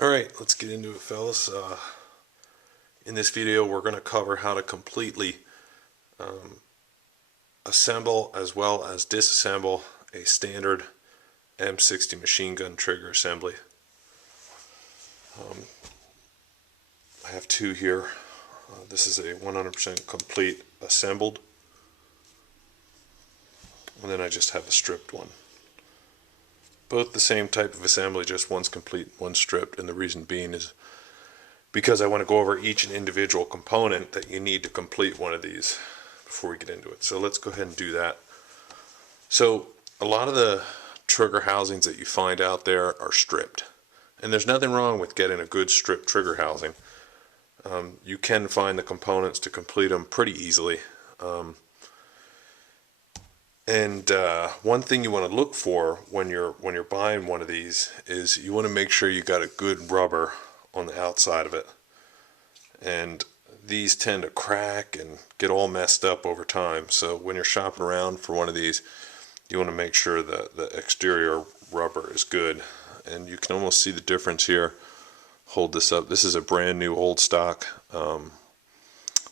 Alright, let's get into it, fellas. In this video we're going to cover how to completely assemble as well as disassemble a standard M60 machine gun trigger assembly. I have two here. This is a 100% complete assembled, and then I just have a stripped one. Both the same type of assembly, just one's complete, one's stripped, and the reason being is because I want to go over each and individual component that you need to complete one of these before we get into it. So let's go ahead and do that. So a lot of the trigger housings that you find out there are stripped, and there's nothing wrong with getting a good stripped trigger housing. You can find the components to complete them pretty easily. One thing you want to look for when you're buying one of these is you want to make sure you got a good rubber on the outside of it. And these tend to crack and get all messed up over time. So when you're shopping around for one of these, you want to make sure that the exterior rubber is good. And you can almost see the difference here. Hold this up. This is a brand new old stock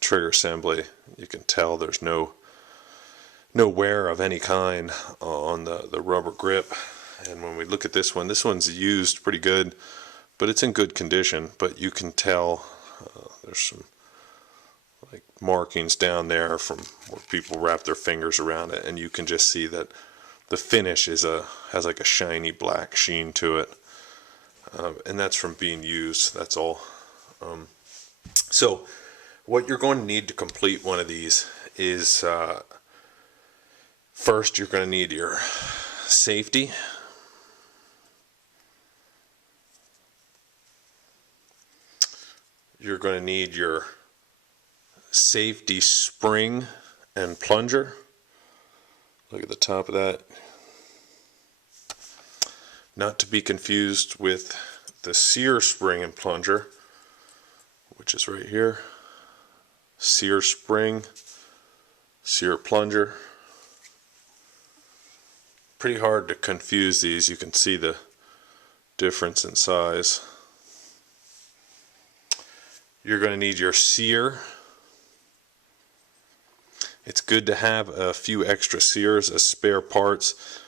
trigger assembly. You can tell there's no wear of any kind on the rubber grip. And when we look at this one's used pretty good, but it's in good condition. But you can tell there's some like markings down there from where people wrap their fingers around it, and you can just see that the finish has like a shiny black sheen to it, and that's from being used. That's all. So what you're going to need to complete one of these is first, you're going to need your safety. You're going to need your safety spring and plunger. Look at the top of that. Not to be confused with the sear spring and plunger, which is right here. Sear spring, sear plunger. Pretty hard to confuse these. You can see the difference in size. You're going to need your sear. It's good to have a few extra sears as spare parts,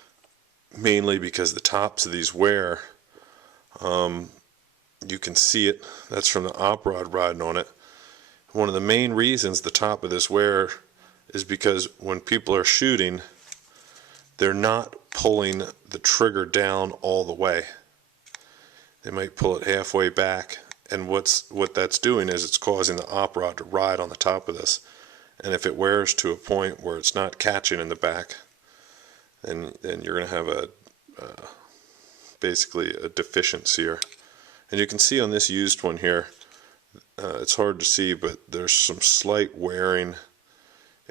mainly because the tops of these wear. You can see it. That's from the op rod riding on it. One of the main reasons the top of this wear is because when people are shooting, they're not pulling the trigger down all the way. They might pull it halfway back, and what that's doing is it's causing the op rod to ride on the top of this. And if it wears to a point where it's not catching in the back, then you're going to have basically a deficient sear. And you can see on this used one here, it's hard to see, but there's some slight wearing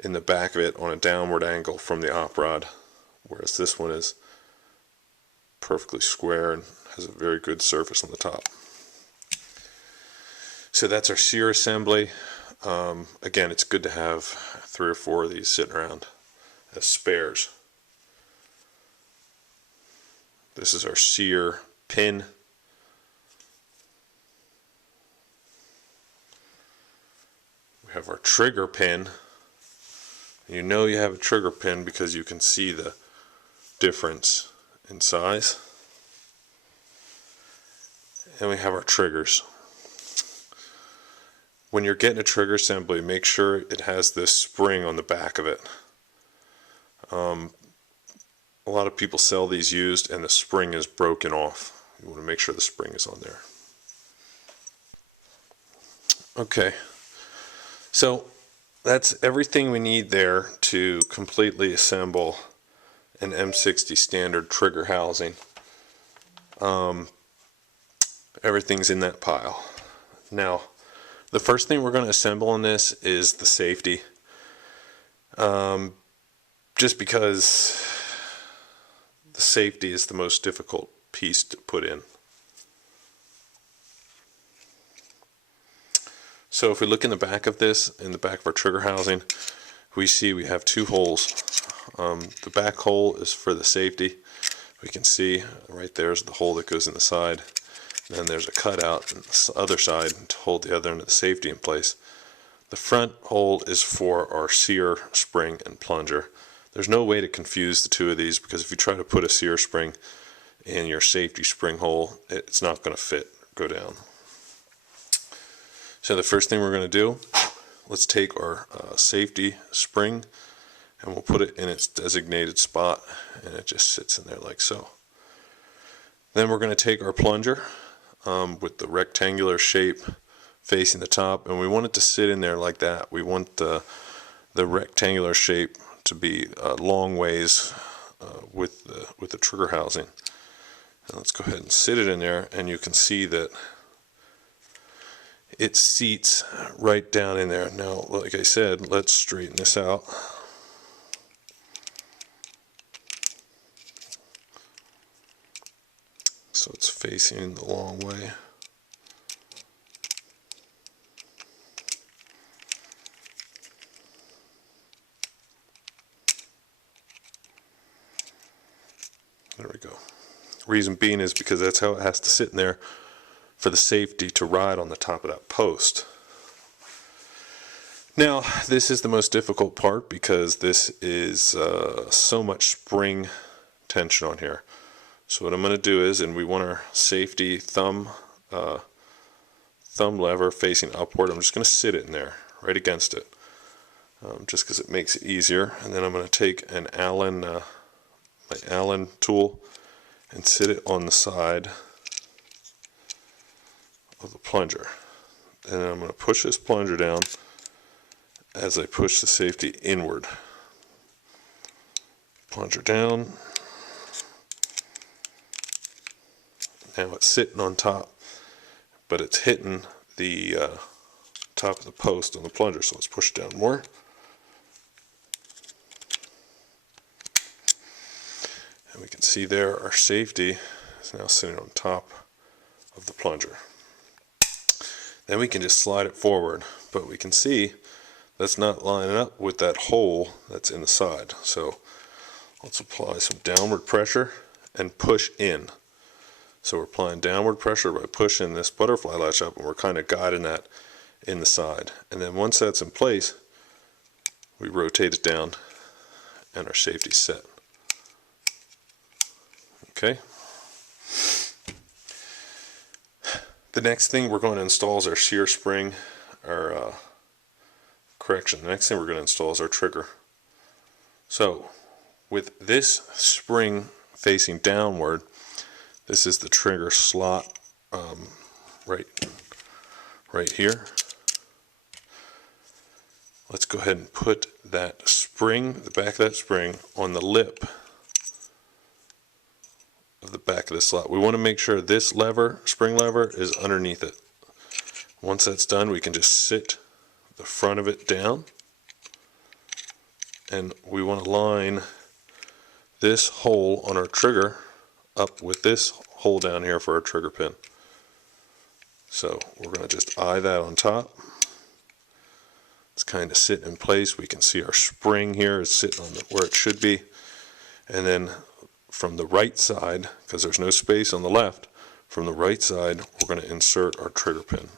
in the back of it on a downward angle from the op rod, whereas this one is perfectly square and has a very good surface on the top. So that's our sear assembly. Again, it's good to have 3 or 4 of these sitting around as spares. This is our sear pin. We have our trigger pin. You know you have a trigger pin because you can see the difference in size. And we have our triggers. When you're getting a trigger assembly, make sure it has this spring on the back of it. A lot of people sell these used and the spring is broken off. You want to make sure the spring is on there. Okay, so that's everything we need there to completely assemble an M60 standard trigger housing. Everything's in that pile. Now, the first thing we're going to assemble on this is the safety. Just because the safety is the most difficult piece to put in. So if we look in the back of this, in the back of our trigger housing, we see we have 2 holes. The back hole is for the safety. We can see right there's the hole that goes in the side. Then there's a cutout on the other side to hold the other end of the safety in place. The front hole is for our sear spring and plunger. There's no way to confuse the two of these, because if you try to put a sear spring in your safety spring hole, it's not going to fit, go down. So the first thing we're going to do, let's take our safety spring and we'll put it in its designated spot, and it just sits in there like so. Then we're going to take our plunger with the rectangular shape facing the top, and we want it to sit in there like that. We want the rectangular shape to be long ways with the trigger housing. And let's go ahead and sit it in there, and you can see that it seats right down in there. Now, like I said, let's straighten this out. So it's facing the long way. There we go. Reason being is because that's how it has to sit in there for the safety to ride on the top of that post. Now, this is the most difficult part, because this is so much spring tension on here. So what I'm going to do is, and we want our safety thumb lever facing upward, I'm just going to sit it in there, right against it, just because it makes it easier. And then I'm going to take an my Allen tool and sit it on the side of the plunger. And then I'm going to push this plunger down as I push the safety inward. Plunger down. Now it's sitting on top, but it's hitting the top of the post on the plunger, so let's push it down more. And we can see there our safety is now sitting on top of the plunger. Then we can just slide it forward, but we can see that's not lining up with that hole that's in the side. So let's apply some downward pressure and push in. So we're applying downward pressure by pushing this butterfly latch up, and we're kind of guiding that in the side. And then once that's in place, we rotate it down and our safety's set. Okay. The next thing we're going to install is our sear spring, the next thing we're going to install is our trigger. So with this spring facing downward, this is the trigger slot right here. Let's go ahead and put that spring, the back of that spring, on the lip of the back of the slot. We want to make sure this lever, spring lever, is underneath it. Once that's done, we can just sit the front of it down, and we want to line this hole on our trigger up with this hole down here for our trigger pin. So we're going to just eye that on top. It's kind of sitting in place. We can see our spring here is sitting on where it should be. And then from the right side, because there's no space on the left, from the right side we're going to insert our trigger pin.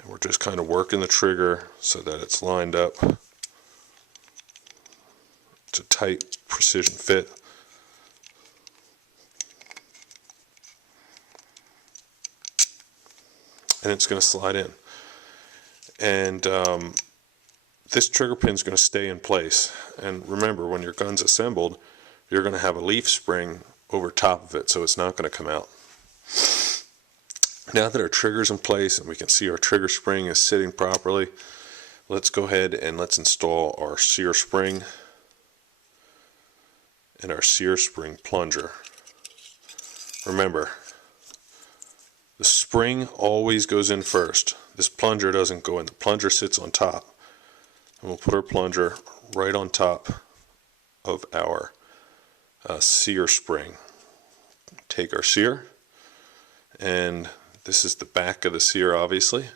And we're just kind of working the trigger so that it's lined up. It's a tight precision fit. And it's going to slide in. And this trigger pin is going to stay in place. And remember, when your gun's assembled, you're going to have a leaf spring over top of it, so it's not going to come out. Now that our trigger's in place and we can see our trigger spring is sitting properly, let's go ahead and let's install our sear spring and our sear spring plunger. Remember, the spring always goes in first. This plunger doesn't go in. The plunger sits on top. And we'll put our plunger right on top of our sear spring. Take our sear, and this is the back of the sear, obviously.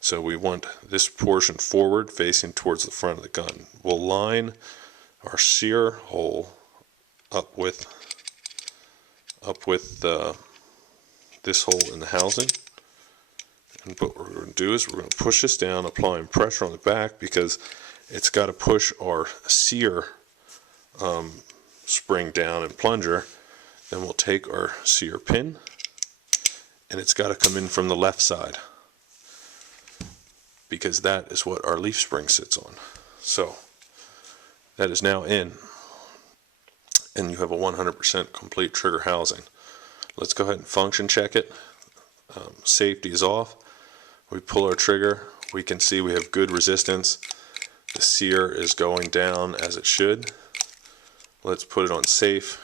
So we want this portion forward, facing towards the front of the gun. We'll line our sear hole up with up with this hole in the housing. And what we're going to do is we're going to push this down, applying pressure on the back because it's got to push our sear spring down and plunger. Then we'll take our sear pin, and it's got to come in from the left side because that is what our leaf spring sits on. So that is now in, and you have a 100% complete trigger housing. Let's go ahead and function check it. Safety is off. We pull our trigger. We can see we have good resistance. The sear is going down as it should. Let's put it on safe.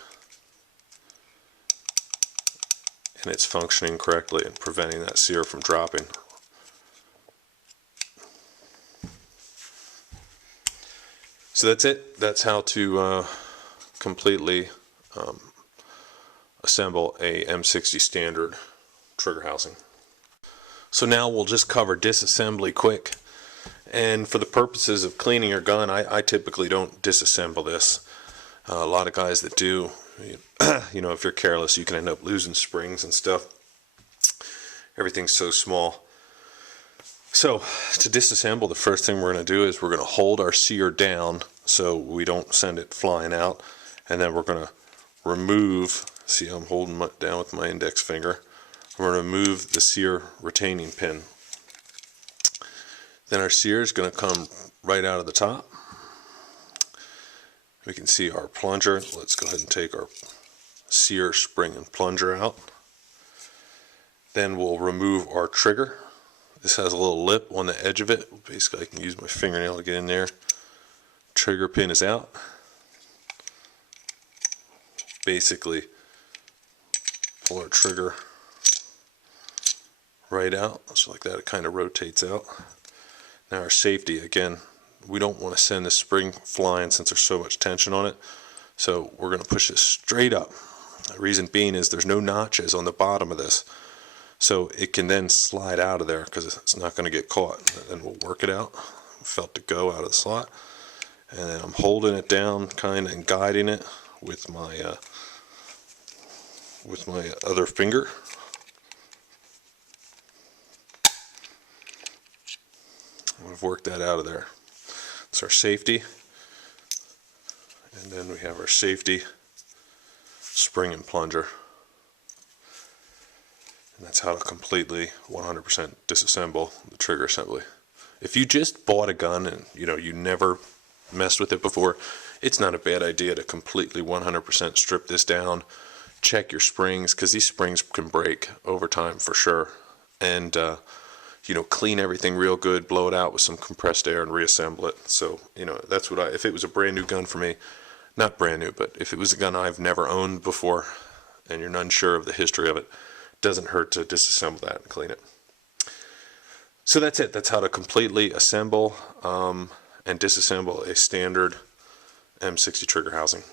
And it's functioning correctly and preventing that sear from dropping. So that's it. That's how to completely assemble a M60 standard trigger housing. So now we'll just cover disassembly quick. And for the purposes of cleaning your gun, I typically don't disassemble this. A lot of guys that do, you know, if you're careless, you can end up losing springs and stuff. Everything's so small. So to disassemble, the first thing we're going to do is we're going to hold our sear down so we don't send it flying out, and then we're going to remove, see I'm holding it down with my index finger, we're going to remove the sear retaining pin. Then our sear is going to come right out of the top. We can see our plunger. Let's go ahead and take our sear spring and plunger out. Then we'll remove our trigger. This has a little lip on the edge of it. Basically I can use my fingernail to get in there. Trigger pin is out. Basically pull our trigger right out, so like that it kind of rotates out. Now our safety, again, we don't want to send this spring flying since there's so much tension on it, so we're going to push this straight up. The reason being is there's no notches on the bottom of this, so it can then slide out of there because it's not going to get caught. And then we'll work it out. Felt to go out of the slot, and then I'm holding it down kind of and guiding it with my other finger. We've worked that out of there. It's our safety, and then we have our safety spring and plunger, and that's how to completely 100% disassemble the trigger assembly. If you just bought a gun and you never messed with it before, it's not a bad idea to completely 100% strip this down, check your springs, because these springs can break over time for sure, and clean everything real good, blow it out with some compressed air and reassemble it. So, that's what if it was a brand new gun for me, not brand new, but if it was a gun I've never owned before and you're unsure of the history of it, doesn't hurt to disassemble that and clean it. So that's it. That's how to completely assemble and disassemble a standard M60 trigger housing.